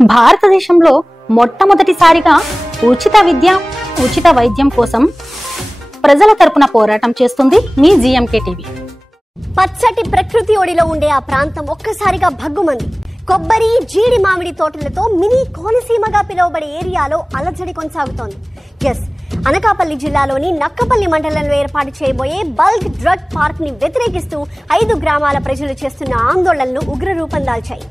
భారతదేశంలో మొట్టమొదటిసారిగా ఉచిత విద్య, ఉచిత వైద్యం కోసం ప్రజల తరపున పోరాటం చేస్తుంది మీ జీఎంకే టీవీ. పచ్చటి ప్రకృతి ఒడిలో ఉండే ఆ ప్రాంతం ఒక్కసారిగా భగ్గుమంది. కొబ్బరి, జీడి మామిడి తోటలతో మినీ కోనసీమగా పిలువబడే ఏరియాలో అలజడి కొనసాగుతోంది. అనకాపల్లి జిల్లాలోని నక్కపల్లి మండలంలో ఏర్పాటు చేయబోయే బల్క్ డ్రగ్ పార్క్ ని వ్యతిరేకిస్తూ 5 గ్రామాల ప్రజలు చేస్తున్న ఆందోళనలు ఉగ్రరూపం దాల్చాయి.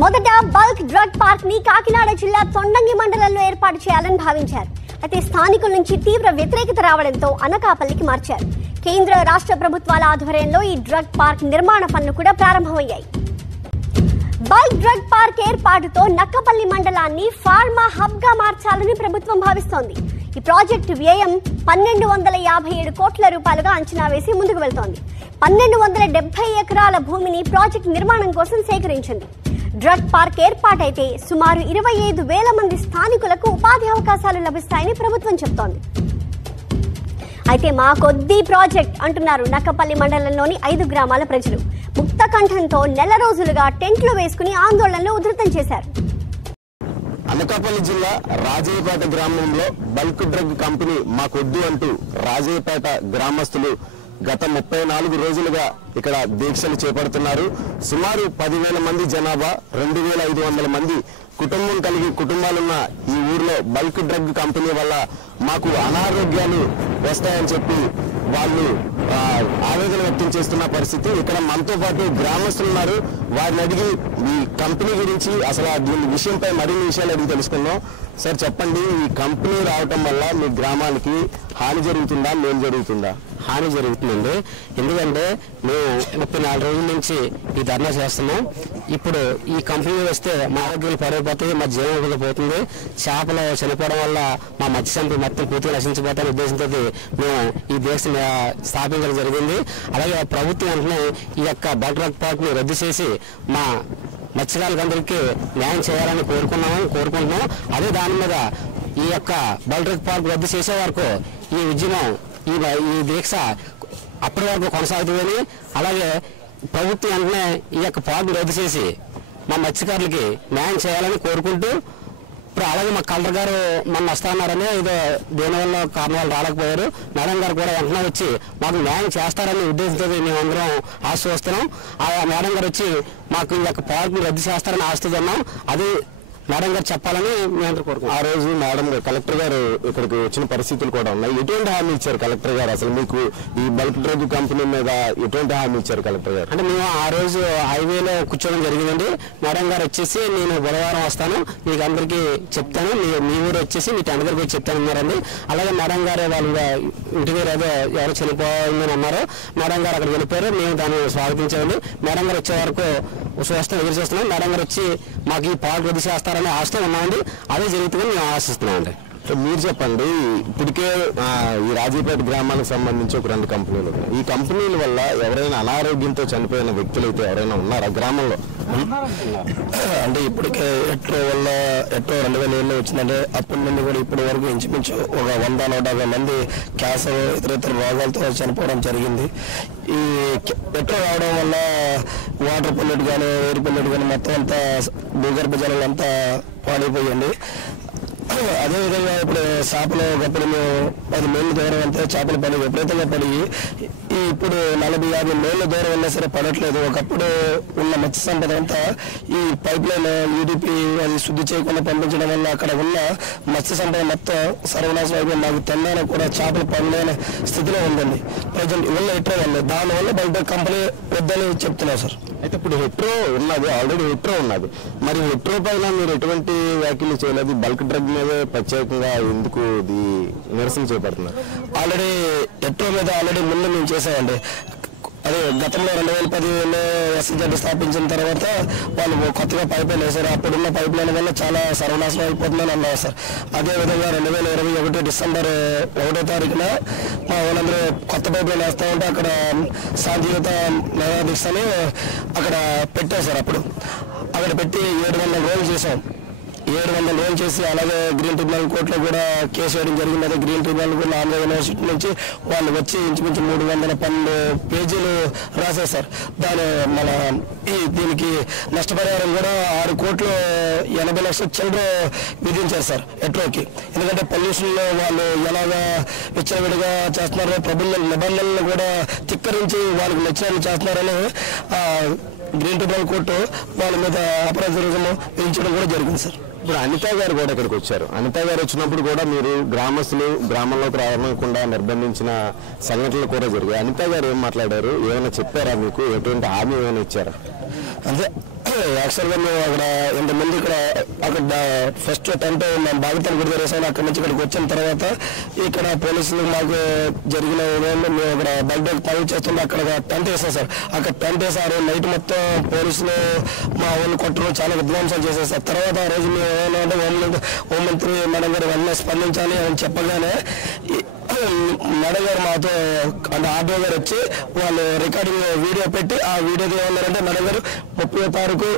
మొదట బల్క్ డ్రగ్ పార్క్ ని కాకినాడ జిల్లా తొండంగి మండలంలో ఏర్పాటు చేయాలని భావించారు. అయితే స్థానికుల నుంచి తీవ్ర వ్యతిరేకత రావడంతో అనకాపల్లికి మార్చారు. కేంద్ర రాష్ట్ర ప్రభుత్వాల ఆధ్వర్యంలో ఈ డ్రగ్ పార్క్ నిర్మాణ పనులు కూడా ప్రారంభమయ్యాయి. బల్క్ డ్రగ్ పార్క్ ఏర్పాటుతో నక్కపల్లి మండలాన్ని ఫార్మా హబ్ గా మార్చాలని ప్రభుత్వం భావిస్తోంది. ఈ ప్రాజెక్టు వ్యయం 1257 కోట్ల రూపాయలుగా అంచనా వేసి ముందుకు వెళ్తోంది. 1270 ఎకరాల భూమిని ప్రాజెక్టు నిర్మాణం కోసం సేకరించింది. డ్రగ్ పార్క్ ఏర్పాటైతే సుమారు 25,000 మంది స్థానికులకు ఉపాధి అవకాశాలు లభిస్తాయని ప్రభుత్వం చెబుతోంది. అయితే మా కొద్ది ప్రాజెక్ట్ అంటున్నారు నక్కపల్లి మండలంలోని 5 గ్రామాల ప్రజలు. ముక్త కంఠంతో నెల రోజులుగా టెంట్లు వేసుకుని ఆందోళనలు ఉధృతం చేశారు. అనకాపల్లి జిల్లా రాజయ్యపేట గ్రామంలో బల్క్ డ్రగ్ కంపెనీ మాకొద్దు అంటూ రాజయ్యపేట గ్రామస్తులు గత 34 రోజులుగా ఇక్కడ దీక్షలు చేపడుతున్నారు. సుమారు 10,000 మంది జనాభా, 2,500 మంది కుటుంబం కలిగి కుటుంబాలున్న ఈ ఊర్లో బల్క్ డ్రగ్ కంపెనీ వల్ల మాకు అనారోగ్యాలు వస్తాయని చెప్పి వాళ్ళు ఆవేదన వ్యక్తం చేస్తున్న పరిస్థితి. ఇక్కడ మనతో పాటు గ్రామస్తులు ఉన్నారు. వారిని అడిగి ఈ కంపెనీ గురించి అసలు దీని విషయంపై మరిన్ని విషయాలు అడిగి తెలుసుకుందాం. సార్ చెప్పండి, ఈ కంపెనీ రావటం వల్ల మీ గ్రామానికి హాని జరుగుతుందా, మేలు జరుగుతుందా? హాని జరుగుతుందండి. ఎందుకంటే మేము 34 రోజుల నుంచి ఈ ధర్నా చేస్తున్నాం. ఇప్పుడు ఈ కంపెనీ వస్తే మా ఆరోగ్యాలు పడిపోతాయి, మా జీవనం పోతుంది. చేపలు చనిపోవడం వల్ల మా మత్స్య సంపద మొత్తం పూర్తిగా నశించిపోతాయనే ఉద్దేశంతో మేము ఈ దేశం స్థాపించడం జరిగింది. అలాగే ప్రభుత్వం వెంటనే ఈ యొక్క బల్క్ డ్రగ్ పార్క్ని రద్దు చేసి మా మత్స్యకారులందరికీ న్యాయం చేయాలని కోరుకుంటున్నాం. అదే దాని మీద ఈ యొక్క బల్క్ డ్రగ్ పార్క్ రద్దు చేసే వరకు ఈ ఉద్యమం, ఈ దీక్ష అప్పటి వరకు కొనసాగుతుందని, అలాగే ప్రభుత్వం వెంటనే ఈ యొక్క పార్క్ రద్దు చేసి మా మత్స్యకారులకి న్యాయం చేయాలని కోరుకుంటూ, ఇప్పుడు అలాగే మా కలెక్టర్ గారు మొన్న వస్తారని ఏదో దేనివల్ల కారణాలు రాలేకపోయారు. మేడం గారు కూడా వెంటనే వచ్చి మాకు న్యాయం చేస్తారనే ఉద్దేశంతో మేము అందరం ఆశిస్తున్నాం. ఆ మేడం గారు వచ్చి మాకు ఈ యొక్క పార్క్ని రద్దు చేస్తారని ఆశిస్తున్నాం. అది మేడం గారు చెప్పాలని మేము అందరూ కోరుకుంటున్నాం. ఆ రోజు మేడం కలెక్టర్ గారు ఇక్కడికి వచ్చిన పరిస్థితులు కూడా ఉన్నాయి. ఎటువంటి హామీ ఇచ్చారు కలెక్టర్ గారు? అసలు మీకు ఈ బల్క్ డ్రగ్ కంపెనీ మీద ఎటువంటి హామీ ఇచ్చారు కలెక్టర్ గారు? అంటే మేము ఆ రోజు హైవేలో కూర్చోవడం జరిగిందండి. మేడం గారు వచ్చేసి నేను బుధవారం వస్తాను, మీకు అందరికీ చెప్తాను, మీ ఊరు వచ్చేసి మీ టెంట్ దగ్గరికి వచ్చి చెప్తాను అన్నారండి. అలాగే మేడం గారు వాళ్ళు ఇంటి దగ్గర ఏదో ఎవరు చనిపోయిందని అన్నారు. మేడం గారు అక్కడికి వెళ్ళిపోయారు. మేము దాన్ని స్వాగతించామండి. మేడం గారు వచ్చే వరకు ఎదురు చూస్తున్నాం. మేడం గారు వచ్చి మాకు ఈ పార్క్ రద్దు చేస్తారని ఆశతో ఉన్నామండి. అదే జరుగుతుందని మేము ఆశిస్తున్నామండి. మీరు చెప్పండి, ఇప్పటికే ఈ రాజీపేట గ్రామానికి సంబంధించి ఒక 2 కంపెనీలు ఉన్నాయి. ఈ కంపెనీల వల్ల ఎవరైనా అనారోగ్యంతో చనిపోయిన వ్యక్తులు అయితే ఎవరైనా ఉన్నారా గ్రామంలో? అంటే ఇప్పటికే ఎట్రో 2007 వచ్చిందంటే అప్పటి నుండి కూడా ఇప్పటి వరకు ఇంచుమించు ఒక 100-150 మంది క్యాన్సర్ ఇతర రోగాలతో చనిపోవడం జరిగింది. ఈ ఎట్రో రావడం వల్ల వాటర్ పొల్యూట్ కానీ, ఎయిర్ పొల్యూట్ కానీ మొత్తం అంతా భూగర్భ జలాలు అంతా పాడైపోయండి. అదేవిధంగా ఇప్పుడు చేపలు ఒకప్పుడు మేము 10 మైళ్ళ దూరం వెళ్తే చేపలు పడి విపరీతంగా పడి ఇప్పుడు 40-50 మైళ్ళ దూరం వెళ్ళినా సరే పడట్లేదు. ఒకప్పుడు ఉన్న మత్స్య సంపద అంతా ఈ పైప్ లైన్ యూడిపి అది శుద్ధి చేయకుండా పంపించడం వల్ల అక్కడ ఉన్న మత్స్య సంపద మొత్తం సర్వనాశనం అయిపోయి మాకు తినడానికి కూడా చేపలు పడలేని స్థితిలో ఉందండి ప్రజెంట్. ఇవల్ల హెట్రో వల్ల దానివల్ల బయట కంపెనీ వద్దని చెప్తున్నారు సార్. అయితే ఇప్పుడు హెట్రో ఉన్నది, ఆల్రెడీ హెట్రో ఉన్నది. మరి హెట్రో పైన మీరు ఎటువంటి వ్యాఖ్యలు చేయలేదు? బల్క్ డ్రగ్ మీద ప్రత్యేకంగా ఎందుకు నిరసన చేపడుతున్నారు? ఆల్రెడీ హెట్రో మీద ముందు మేము చేసామండి. అదే గతంలో 2010లో ఎస్ఎస్జెడ్ స్థాపించిన తర్వాత వాళ్ళు కొత్తగా పైప్ లైన్ వేశారు. అప్పుడున్న పైప్ లైన్ వల్ల చాలా సర్వనాశనం అయిపోతుందని అన్నారు సార్. అదేవిధంగా 2021 డిసెంబర్ 1వ తారీఖున మా వాళ్ళందరూ కొత్త పైప్ లైన్ వేస్తూ ఉంటే అక్కడ శాంతియుత నిరాదీక్షని అక్కడ పెట్టారు సార్. అప్పుడు అక్కడ పెట్టి 700 రోజులు చేసాం. 700 రోజులు చేసి అలాగే గ్రీన్ ట్రిబ్యునల్ కోర్టులో కూడా కేసు వేయడం జరిగింది. అదే గ్రీన్ ట్రిబ్యునల్ కూడా ఆంధ్ర యూనివర్సిటీ నుంచి వాళ్ళు వచ్చి ఇంచుమించు 312 పేజీలు రాశారు సార్. మన దీనికి నష్టపరిహారం కూడా 6 కోట్లు 80 లక్షల చిల్లర విధించారు సార్ ఎట్రోకి. ఎందుకంటే పొల్యూషన్లో వాళ్ళు ఎలాగా విచ్చలవిడిగా చేస్తున్నారో ప్రభుత్వ నిబంధనలను కూడా తిక్కరించి వాళ్ళకి నచ్చినట్లు చేస్తున్నారని గ్రీన్ ట్రిబ్యునల్ కోర్టు వాళ్ళ మీద అపరాధ రుజుము విధించడం కూడా జరిగింది సార్. ఇప్పుడు అనిత గారు కూడా ఇక్కడికి వచ్చారు. అనిత గారు వచ్చినప్పుడు కూడా మీరు గ్రామస్తులు గ్రామంలోకి రావకుండా నిర్బంధించిన సంఘటనలు కూడా జరిగాయి. అనిత గారు ఏం మాట్లాడారు, ఏమైనా చెప్పారా మీకు, ఎటువంటి హామీ ఏమైనా ఇచ్చారా? అదే యాక్చువల్గా మేము ఇంతమంది అక్కడ ఫస్ట్ టెంట్ మేము బాధితులు గుడి తెరేసాను. అక్కడి నుంచి ఇక్కడికి వచ్చిన తర్వాత ఇక్కడ పోలీసులు మాకు జరిగిన మేము అక్కడ బయట పనులు చేస్తుంటే అక్కడ టెంట్ వేసాం సార్. అక్కడ టెంట్ వేసారు. నైట్ మొత్తం పోలీసులు మా ఊళ్ళు కొట్టడం చాలా విధ్వంసాలు చేసేసారు. తర్వాత ఆ రోజు మేము ఏమన్నా హోంమంత్రి మేడం గారు వెంటనే స్పందించాలి అని చెప్పగానే మేడం గారు మాతో అంటే ఆర్డీఓ గారు వచ్చి వాళ్ళు రికార్డింగ్ వీడియో పెట్టి ఆ వీడియో ఏమన్నారంటే మేడం గారు 30వ తారీఖు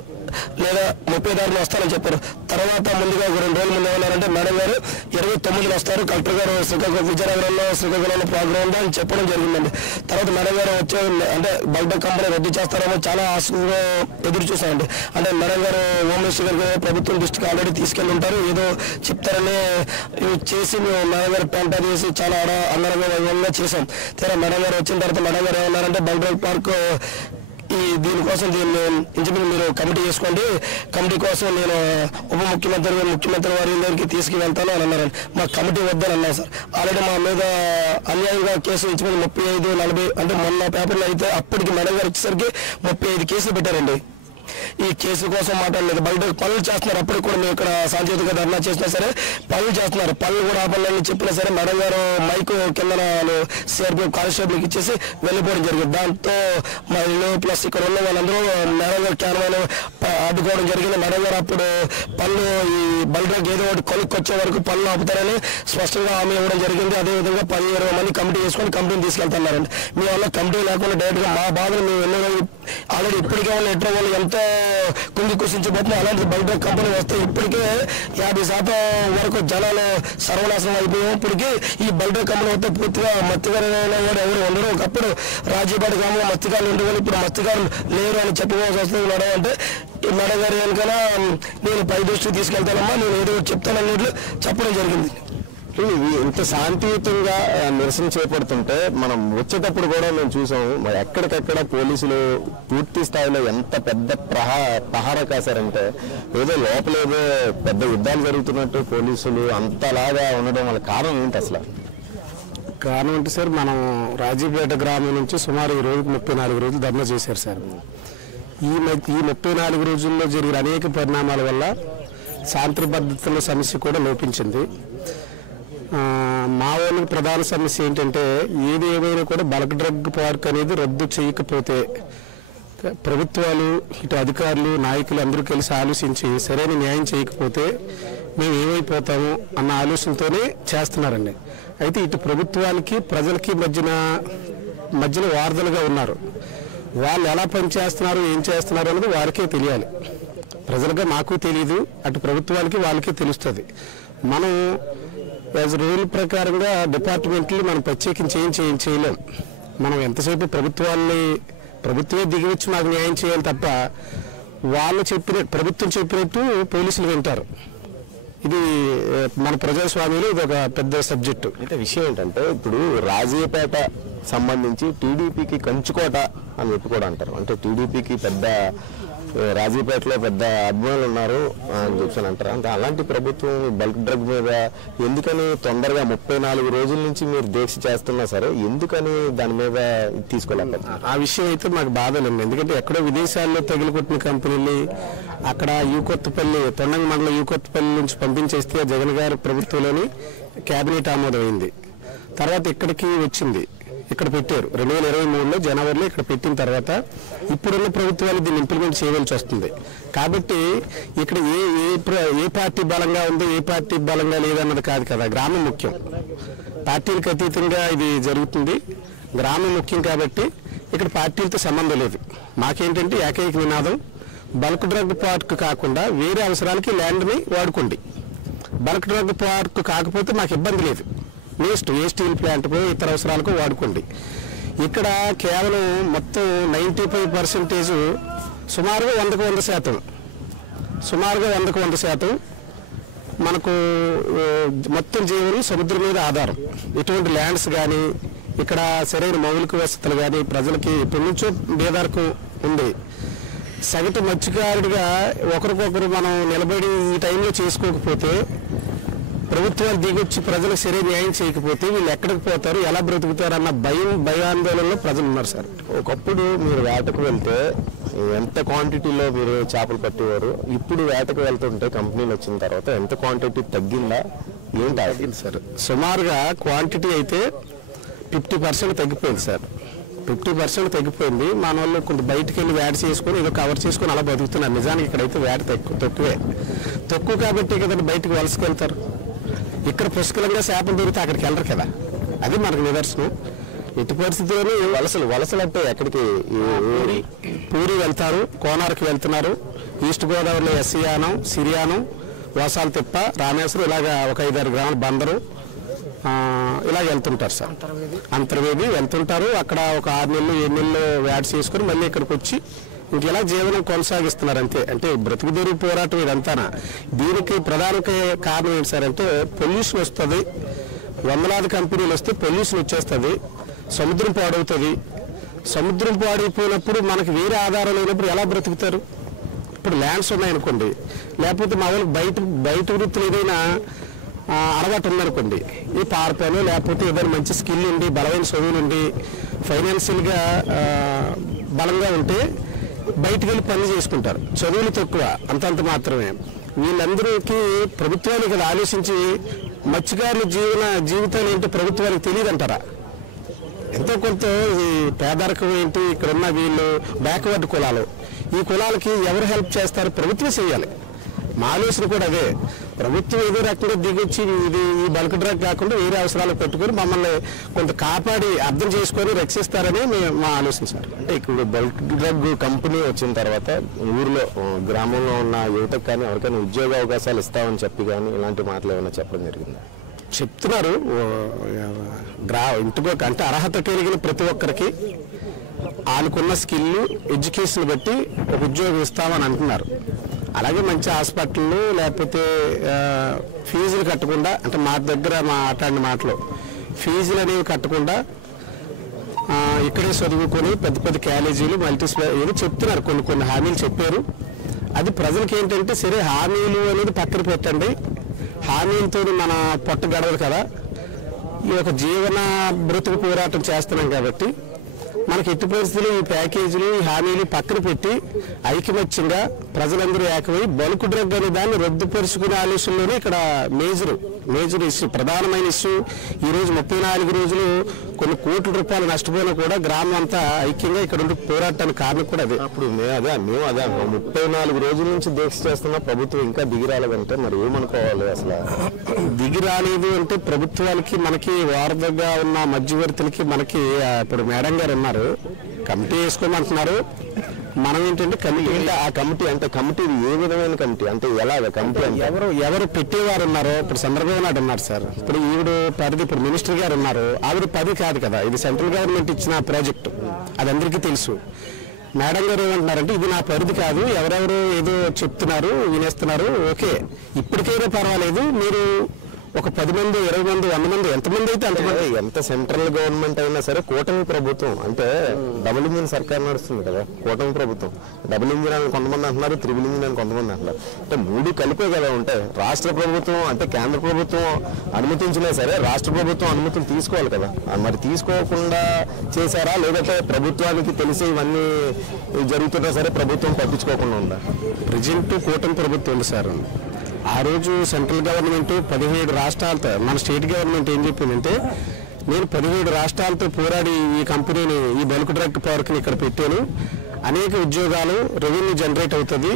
లేదా 30వ తారీఖున వస్తారని చెప్పారు. తర్వాత ముందుగా 2 రోజుల ముందు ఏమన్నారంటే మేడం గారు 29న వస్తారు, కలెక్టర్ గారు విజయనగరంలో శ్రీకాకుళంలో ప్రోగ్రామ్ ఉందా అని చెప్పడం జరిగిందండి. తర్వాత మేడం గారు వచ్చే అంటే బయట కంపెనీ రద్దు చేస్తారేమో చాలా ఆశగా ఎదురు చూసామండి. అంటే మేడం గారు హోమ్ మినిస్టర్ గారు ప్రభుత్వం దృష్టికి ఆల్రెడీ తీసుకెళ్ళి ఉంటారు, ఏదో చెప్తారని చేసి మేము మేడం గారు పెంట చేసి చాలా అంగరంగ చేసాం. తీరా మేడం గారు వచ్చిన తర్వాత మేడం గారు ఏమన్నారంటే బల్క్ పార్క్ దీనికోసం దీన్ని ఇంచుమించు మీరు కమిటీ చేసుకోండి, కమిటీ కోసం నేను ముఖ్యమంత్రి వారి దగ్గరికి తీసుకువెళ్తాను అని అన్నారండి. మా కమిటీ వద్దని అన్నారు సార్. ఆల్రెడీ మా మీద అన్యాయంగా కేసు ఇంచుమించు 35, 40 అంటే మొన్న పేపర్లో అయితే అప్పటికి మేడం గారు వచ్చేసరికి 35 కేసులు పెట్టారండి. ఈ కేసు కోసం మాట్లాడలేదు. బయట పనులు చేస్తున్నారు. అప్పుడు కూడా మేము ఇక్కడ శాంతియుతంగా ధర్నా చేసినా సరే పనులు చేస్తున్నారు. పనులు కూడా ఆపలని చెప్పినా సరే మేడం గారు మైక్ కింద సిఆర్పిఎఫ్ కానిస్టేబుల్కి ఇచ్చేసి వెళ్ళిపోవడం జరిగింది. దాంతో మా ఇల్లు ప్లస్ ఇక్కడ ఉన్న వాళ్ళందరూ మేడం గారు క్యాన్వాన్ అడ్డుకోవడం జరిగింది. మేడం గారు అప్పుడు పనులు ఈ బల్డ్రాక్ ఏదో ఒకటి కొనుక్కొచ్చే వరకు పనులు ఆపుతారని స్పష్టంగా హామీ ఇవ్వడం జరిగింది. అదేవిధంగా 10-20 మంది కమిటీ చేసుకొని కంపెనీని తీసుకెళ్తున్నారండి. మీ వల్ల కమిటీ లేకుండా డైరెక్ట్గా మా బాధలు మేము ఎన్నో ఆల్రెడీ ఇప్పటికే ఉన్న ఎట్రో వాళ్ళు ఎంతో కుంగి కుసించిపోతుంది. అలాంటి బయట కంపెనీ వస్తే ఇప్పటికే 50% వరకు జనాలు సర్వనాశనం అయిపోయాం. ఇప్పటికీ ఈ బయట కంపెనీ వస్తే పూర్తిగా మత్స్యకారులు ఎవరు ఉండరు. ఒకప్పుడు రాజీపేట గ్రామంలో మత్స్యకారులు ఉండేవాళ్ళు, ఇప్పుడు మత్స్యకారులు లేరు అని చెప్పుకోవాల్సి వస్తుంది. మేడం అంటే మేడం గారు వెనకాల నేను పై దృష్టికి తీసుకెళ్తానమ్మా, నేను ఏదో చెప్తానన్నట్లు చెప్పడం జరిగింది. ఇంత శాంతియుతంగా నిరసన చేపడుతుంటే మనం వచ్చేటప్పుడు కూడా మేము చూసాము, మరి ఎక్కడికక్కడ పోలీసులు పూర్తి స్థాయిలో ఎంత పెద్ద పహారా కాశారంటే ఏదో లోపలేదో పెద్ద యుద్ధాలు జరుగుతున్నట్టు పోలీసులు అంతలాగా ఉండడం వల్ల కారణం ఏంటి అసలు? కారణం అంటే సార్, మనం రాజీపేట గ్రామం నుంచి సుమారు ఈ రోజుకి 34 రోజులు ధర్నా చేశారు సార్. ఈ 34 రోజుల్లో జరిగిన అనేక పరిణామాల వల్ల శాంతి భద్రతల సమస్య కూడా లోపించింది. మా వాళ్ళకి ప్రధాన సమస్య ఏంటంటే ఏమైనా కూడా బల్క్ డ్రగ్ పార్క్ అనేది రద్దు చేయకపోతే ప్రభుత్వాలు ఇటు అధికారులు నాయకులు అందరూ కలిసి ఆలోచించి సరైన న్యాయం చేయకపోతే మేము ఏమైపోతాము అన్న ఆలోచనతోనే చేస్తున్నారండి. అయితే ఇటు ప్రభుత్వాలకి ప్రజలకి మధ్యలో వారధులుగా ఉన్నారు. వాళ్ళు ఎలా పనిచేస్తున్నారు, ఏం చేస్తున్నారు అనేది వారికే తెలియాలి. ప్రజలుగా మాకు తెలియదు, అటు ప్రభుత్వాలకి వాళ్ళకే తెలుస్తుంది. మనం యాజ్ రూల్ ప్రకారంగా డిపార్ట్మెంట్లు మనం ప్రత్యేకించి ఏం చేయలేం. మనం ఎంతసేపు ప్రభుత్వమే దిగివచ్చి మాకు న్యాయం చేయాలి తప్ప ప్రభుత్వం చెప్పినట్టు పోలీసులు వింటారు. ఇది మన ప్రజాస్వామ్యంలో ఇది ఒక పెద్ద సబ్జెక్టు. అయితే విషయం ఏంటంటే ఇప్పుడు రాజీపేట సంబంధించి టీడీపీకి కంచుకోట అని చెప్పి కూడా అంటారు. అంటే టీడీపీకి పెద్ద రాజీపేటలో పెద్ద అభిమానులు ఉన్నారు అని చెప్పి అంటారు. అంటే అలాంటి ప్రభుత్వం బల్క్ డ్రగ్ మీద ఎందుకని తొందరగా 34 రోజుల నుంచి మీరు దీక్ష చేస్తున్నా సరే ఎందుకని దాని మీద తీసుకోలేదు? ఆ విషయం అయితే మాకు బాధలేదు. ఎందుకంటే ఎక్కడో విదేశాల్లో తగిలికొట్టిన కంపెనీలు అక్కడ యూకొత్తపల్లి తొండంగి మండలం యూకొత్తపల్లి నుంచి పంపించేస్తే జగన్ గారి ప్రభుత్వంలోని కేబినెట్ ఆమోదం అయింది. తర్వాత ఇక్కడికి వచ్చింది, ఇక్కడ పెట్టారు 2023లో జనవరిలో ఇక్కడ పెట్టిన తర్వాత ఇప్పుడున్న ప్రభుత్వాలు దీన్ని ఇంప్లిమెంట్ చేయవలసి వస్తుంది. కాబట్టి ఇక్కడ ఏ పార్టీ బలంగా ఉంది, ఏ పార్టీ బలంగా లేదన్నది కాదు కదా, గ్రామం ముఖ్యం. పార్టీలకు అతీతంగా ఇది జరుగుతుంది, గ్రామం ముఖ్యం. కాబట్టి ఇక్కడ పార్టీలతో సంబంధం లేదు. మాకేంటంటే ఏకైక నినాదం బల్క్ డ్రగ్ పార్క్ కాకుండా వేరే అవసరాలకి ల్యాండ్ని వాడుకోండి. బల్క్ డ్రగ్ పార్క్ కాకపోతే మాకు ఇబ్బంది లేదు, ఏ స్టీల్ ప్లాంట్కో ఇతర అవసరాలకు వాడుకోండి. ఇక్కడ కేవలం మొత్తం 95% సుమారుగా 100% మనకు మొత్తం జీవనం సముద్రం మీద ఆధారం. ఎటువంటి ల్యాండ్స్ కానీ ఇక్కడ సరైన మౌలిక వసతులు కానీ ప్రజలకి ఇప్పటి నుంచో బేదారకు ఉంది. సగటు మత్స్యకారుడిగా ఒకరికొకరు మనం నిలబడి ఈ టైంలో చేసుకోకపోతే, ప్రభుత్వాలు దిగొచ్చి ప్రజలకు సరైన న్యాయం చేయకపోతే వీళ్ళు ఎక్కడికి పోతారు, ఎలా బ్రతుకుతారు అన్న భయాందోళనలో ప్రజలు ఉన్నారు సార్. ఒకప్పుడు మీరు వేటకు వెళ్తే ఎంత క్వాంటిటీలో మీరు చేపలు పట్టేవారు, ఇప్పుడు వేటకు వెళ్తుంటే కంపెనీలు వచ్చిన తర్వాత ఎంత క్వాంటిటీ తగ్గిందా, ఏం తగ్గింది సార్? సుమారుగా క్వాంటిటీ అయితే 50% తగ్గిపోయింది సార్. 50% తగ్గిపోయింది. మన వాళ్ళు కొంత బయటకు వెళ్ళి వేట చేసుకొని ఏదో కవర్ చేసుకొని అలా బతుకుతున్నారు. నిజానికి ఇక్కడైతే వేట తక్కువ కాబట్టి కదండి బయటకు వలసకెళ్తారు. ఇక్కడ పుష్కలంగా చేపలు దొరికితే అక్కడికి వెళ్ళరు కదా, అది మనకు నిదర్శనం. ఎట్టి పరిస్థితుల్లోనే వలసలు అంటే ఎక్కడికి? పూరి వెళ్తారు, కోనార్కి వెళ్తున్నారు, ఈస్ట్ గోదావరిలో ఎస్సీయానం, సిరియానం, వాసాల తిప్ప, రామేశ్వరం, ఇలాగా ఒక 5-6 గ్రామాల బందరు ఇలా వెళ్తుంటారు సార్. అంతర్వేది వెళ్తుంటారు. అక్కడ ఒక 6 నెలలు 7 నెలలు వేట చేసుకుని మళ్ళీ ఇక్కడికి వచ్చి ఇంకెలా జీవనం కొనసాగిస్తున్నారు అంతే. అంటే బ్రతుకు తెరువు పోరాటం ఇదంతానా. దీనికి ప్రధాన కారణం ఏంటి సార్ అంటే పొల్యూషన్ వస్తుంది. వందలాది కంపెనీలు వస్తే పొల్యూషన్ వచ్చేస్తుంది, సముద్రం పాడవుతుంది. సముద్రం పాడైపోయినప్పుడు మనకి వేరే ఆధారం లేనప్పుడు ఎలా బ్రతుకుతారు? ఇప్పుడు ల్యాండ్స్ ఉన్నాయనుకోండి, లేకపోతే మా వాళ్ళకి బయట వృత్తులు ఏదైనా అలవాటు ఉందనుకోండి, ఈ పార్పేనో లేకపోతే ఏదైనా మంచి స్కిల్ ఉండి బలమైన చదువులు ఉండి ఫైనాన్షియల్గా బలంగా ఉంటే బయటకు వెళ్ళి పనులు చేసుకుంటారు. చదువులు తక్కువ, అంతంత మాత్రమే. వీళ్ళందరికీ ప్రభుత్వానికి కదా ఆలోచించి మత్స్యకారుల జీవితాలు ఏంటో ప్రభుత్వానికి తెలియదు అంటారా? ఎంతో కొంత ఈ పేదరికం ఏంటి, ఇక్కడున్న వీళ్ళు బ్యాక్వర్డ్ కులాలు, ఈ కులాలకి ఎవరు హెల్ప్ చేస్తారు? ప్రభుత్వం చేయాలి. మా ఆలోచన కూడా అదే. ప్రభుత్వం ఏదో రకంగా దిగొచ్చి ఇది ఈ బల్క్ డ్రగ్ కాకుండా వేరే అవసరాలు పెట్టుకొని మమ్మల్ని కొంత కాపాడి అర్థం చేసుకొని రక్షిస్తారని మా ఆలోచన సార్. అంటే ఇప్పుడు బల్క్ డ్రగ్ కంపెనీ వచ్చిన తర్వాత ఊరిలో గ్రామంలో ఉన్న యువతకు కానీ ఎవరికైనా ఉద్యోగ అవకాశాలు ఇస్తామని చెప్పి కానీ ఇలాంటి మాటలు ఏమైనా చెప్పడం జరిగిందా? చెప్తున్నారు. ఇంటికో అంటే అర్హత కలిగిన ప్రతి ఒక్కరికి వాళ్ళకున్న స్కిల్ ఎడ్యుకేషన్ బట్టి ఒక ఉద్యోగం ఇస్తామని అంటున్నారు. అలాగే మంచి హాస్పిటళ్ళు లేకపోతే ఫీజులు కట్టకుండా, అంటే మా దగ్గర మాట్లాడిన మాటలు ఫీజులు అనేవి కట్టకుండా ఇక్కడే చదువుకొని పెద్ద కాలేజీలు ఏదో చెప్తున్నారు. కొన్ని హామీలు చెప్పారు. అది ప్రజలకి ఏంటంటే సరే హామీలు అనేది పక్కన పెట్టండి, హామీలతో మన పొట్ట గడవదు కదా, ఈ ఒక జీవన బ్రతుకు పోరాటం చేస్తున్నాం కాబట్టి మనకి ఎట్టి పరిస్థితులు ఈ ప్యాకేజీలు ఈ హామీలు పక్కన పెట్టి ఐకమత్యంగా ప్రజలందరూ ఏకమై బల్క్ డ్రగ్ అనే దాన్ని రద్దుపరుచుకునే ఆలోచనలోనే ఇక్కడ మేజర్ ఇష్యూ, ప్రధానమైన ఇష్యూ. ఈరోజు 34 రోజులు కొన్ని కోట్ల రూపాయలు నష్టపోయినా కూడా గ్రామం అంతా ఐక్యంగా ఇక్కడ ఉండి పోరాటానికి కారణం కూడా అదే. అప్పుడు మేము అదే 34 రోజుల నుంచి దీక్ష చేస్తున్న ప్రభుత్వం ఇంకా దిగి రాలేదంటే మరి ఏమనుకోవాలి? అసలు దిగి రాలేదు అంటే ప్రభుత్వాలకి మనకి వారధంగా ఉన్న మధ్యవర్తులకి మనకి ఇప్పుడు మేడం గారు ఉన్నారు, కమిటీ వేసుకోమంటున్నారు. మనం ఏంటంటే కమిటీ, ఆ కమిటీ అంటే కమిటీ ఏ విధమైన కమిటీ అంటే ఎలాగ కమిటీ అంటే ఎవరు పెట్టేవారు ఉన్నారో, ఇప్పుడు చంద్రబాబు నాయుడు ఉన్నారు సార్, ఇప్పుడు ఈవిడ పరిధి, ఇప్పుడు మినిస్టర్ గారు ఉన్నారు, ఆవిడ పది కాదు కదా, ఇది సెంట్రల్ గవర్నమెంట్ ఇచ్చిన ప్రాజెక్టు, అది అందరికీ తెలుసు. మేడం గారు ఏమంటున్నారంటే ఇది నా పరిధి కాదు, ఎవరెవరు ఏదో చెప్తున్నారు వినేస్తున్నారు, ఓకే ఇప్పటికైనా పర్వాలేదు, మీరు ఒక 10 మంది 20 మంది 100 మంది ఎంతమంది అయితే అంతమంది. ఎంత సెంట్రల్ గవర్నమెంట్ అయినా సరే కూటమి ప్రభుత్వం అంటే డబుల్ ఇంజిన్ సర్కార్ నడుస్తుంది కదా, కూటమి ప్రభుత్వం. డబుల్ ఇంజిన్ అని కొంతమంది అంటున్నారు, త్రిబుల్ ఇంజిన్ అని కొంతమంది అంటున్నారు. అంటే 3 కలిపే కదా ఉంటాయి. రాష్ట్ర ప్రభుత్వం అంటే కేంద్ర ప్రభుత్వం అనుమతించినా సరే రాష్ట్ర ప్రభుత్వం అనుమతులు తీసుకోవాలి కదా, మరి తీసుకోకుండా చేశారా లేదంటే ప్రభుత్వానికి తెలిసి ఇవన్నీ జరుగుతున్నా సరే ప్రభుత్వం పట్టించుకోకుండా ఉందా? ప్రజెంట్ కూటమి ప్రభుత్వం ఉంది సార్. ఆ రోజు సెంట్రల్ గవర్నమెంట్ 17 రాష్ట్రాలతో, మన స్టేట్ గవర్నమెంట్ ఏం చెప్పిందంటే నేను 17 రాష్ట్రాలతో పోరాడి ఈ కంపెనీని, ఈ బల్క్ డ్రగ్ పార్క్ని ఇక్కడ పెట్టాను, అనేక ఉద్యోగాలు రెవెన్యూ జనరేట్ అవుతుంది,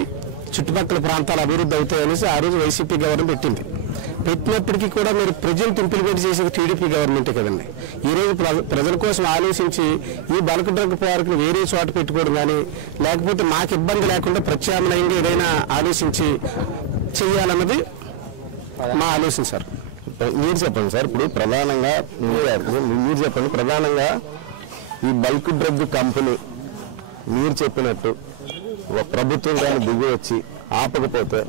చుట్టుపక్కల ప్రాంతాలు అభివృద్ధి అవుతాయి అనేసి ఆ రోజు వైసీపీ గవర్నమెంట్ పెట్టింది. పెట్టినప్పటికీ కూడా మీరు ప్రజెంట్ ఇంప్లిమెంట్ చేసేది టీడీపీ గవర్నమెంటే కదండి. ఈరోజు ప్రజల కోసం ఆలోచించి ఈ బల్క్ డ్రగ్ పార్క్ని వేరే చోట పెట్టుకోవడం కానీ, లేకపోతే మాకు ఇబ్బంది లేకుండా ప్రత్యామ్నాయంగా ఏదైనా ఆలోచించి చేయాలన్నది మా ఆలోచన సార్. మీరు చెప్పండి సార్, ఇప్పుడు ప్రధానంగా మీరు చెప్పండి, ప్రధానంగా ఈ బల్క్ డ్రగ్ కంపెనీ మీరు చెప్పినట్టు ప్రభుత్వం కానీ దిగి వచ్చి ఆపకపోతే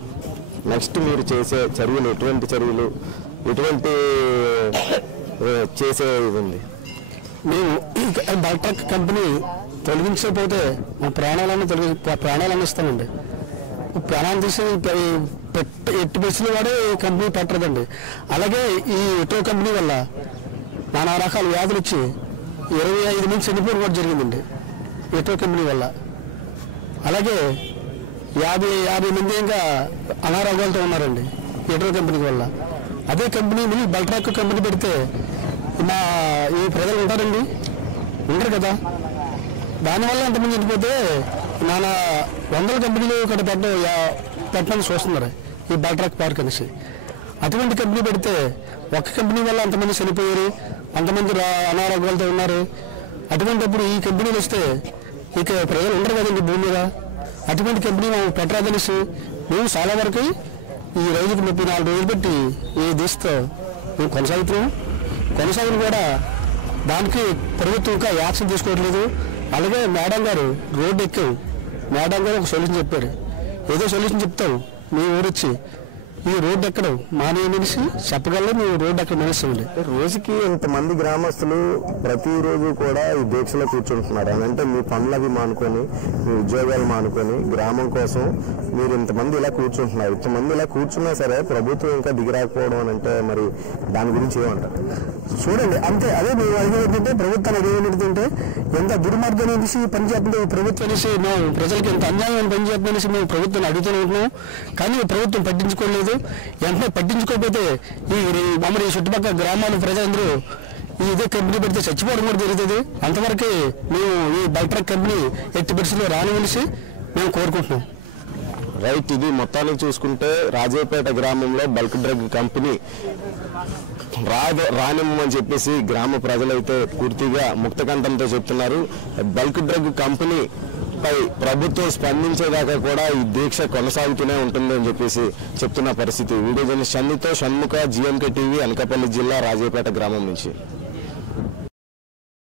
నెక్స్ట్ మీరు చేసే చర్యలు ఎటువంటి చర్యలు, ఎటువంటి చేసేది ఉంది? మేము బల్క్ డ్రగ్ కంపెనీ తొలగించకపోతే మా ప్రాణాలను ఇస్తామండి. ప్రాణాలు తీసి ఎట్టి బస్సులు వాడే కంపెనీ పెట్టలేదండి. అలాగే ఈ ఎటో కంపెనీ వల్ల నానా రకాల వ్యాధులు వచ్చి 25 మంది చనిపోవడం కూడా జరిగిందండి ఎటో కంపెనీ వల్ల. అలాగే 50 మంది ఇంకా అనారోగ్యాలతో ఉన్నారండి ఎటో కంపెనీ వల్ల. అదే కంపెనీని బల్క్ డ్రగ్ కంపెనీ పెడితే మా ఈ ప్రజలు ఉంటారండి, ఉండరు కదా. దానివల్ల ఎంతమంది చనిపోతే నానా 100 కంపెనీలు ఇక్కడ పెట్టడానికి చూస్తున్నారు ఈ బల్క్ డ్రగ్ పార్క్ అనేసి. అటువంటి కంపెనీ పెడితే ఒక్క కంపెనీ వల్ల అంతమంది చనిపోయారు, అంతమంది అనారోగ్యాలతో ఉన్నారు. అటువంటిప్పుడు ఈ కంపెనీలు వస్తే ఇక ప్రజలు ఉండరు కదండి భూమి మీద. అటువంటి కంపెనీ మేము పెట్టరాదనేసి మేము చాలా వరకు ఈ రోజుకి 34 రోజులు పెట్టి ఈ దిశతో మేము కొనసాగిన కూడా దానికి ప్రభుత్వం ఇంకా యాక్షన్ తీసుకోవట్లేదు. అలాగే మేడం గారు రోడ్డు ఎక్కాం, మేడం గారు ఒక సొల్యూషన్ చెప్పారు. ఏదో సొల్యూషన్ చెప్తాం, మీ ఊరొచ్చి ఈ రోడ్డు ఎక్కడం మానేసి చెప్పగలరు, మేము రోడ్డు ఎక్కడ మానేస్తామండి. రోజుకి ఇంతమంది గ్రామస్తులు ప్రతిరోజు కూడా ఈ దీక్షలో కూర్చుంటున్నారు అని అంటే మీ పనులవి మానుకొని, మీ ఉద్యోగాలు మానుకొని గ్రామం కోసం మీరు ఇంతమంది ఇలా కూర్చుంటున్నారు. ఇంతమంది ఇలా కూర్చున్నా సరే ప్రభుత్వం ఇంకా దిగిరాకపోవడం అని అంటే మరి దాని గురించి ఏమంటారు? చూడండి, అంతే. అదే మేము అడిగేంటే ప్రభుత్వాన్ని ఏమిటంటే ఎంత దుర్మార్గం అనేసి పనిచేస్తుంది ప్రభుత్వం అనేసి, మేము ప్రజలకు ఎంత అన్యాయం పనిచేస్తుంది అనేసి మేము ప్రభుత్వాన్ని అడుగుతూనే ఉంటున్నాం. కానీ ప్రభుత్వం పట్టించుకోలేదు. వెంటనే పట్టించుకోకపోతే ఈ మమ్మల్ని చుట్టుపక్కల గ్రామాల ప్రజలందరూ ఇదే కంపెనీ పెడితే చచ్చిపోవడం కూడా జరుగుతుంది. అంతవరకు మేము ఈ బల్క్ డ్రగ్ కంపెనీ ఎట్టి పరిస్థితుల్లో రానివలసి మేము కోరుకుంటున్నాం. రైట్, ఇది మొత్తానికి చూసుకుంటే రాజేపేట గ్రామంలో బల్క్ డ్రగ్ కంపెనీ రానిమ్మని చెప్పేసి గ్రామ ప్రజలైతే పూర్తిగా ముక్తకంఠంతో చెప్తున్నారు. బల్క్ డ్రగ్ కంపెనీ పై ప్రభుత్వం స్పందించేదాకా కూడా ఈ దీక్ష కొనసాగుతూనే ఉంటుందని చెప్పేసి చెప్తున్న పరిస్థితి. వీడియో జర్నలిస్ట్ షన్నుతో షణ్ముఖ, GMK టీవీ, అనకాపల్లి జిల్లా రాజేపేట గ్రామం నుంచి.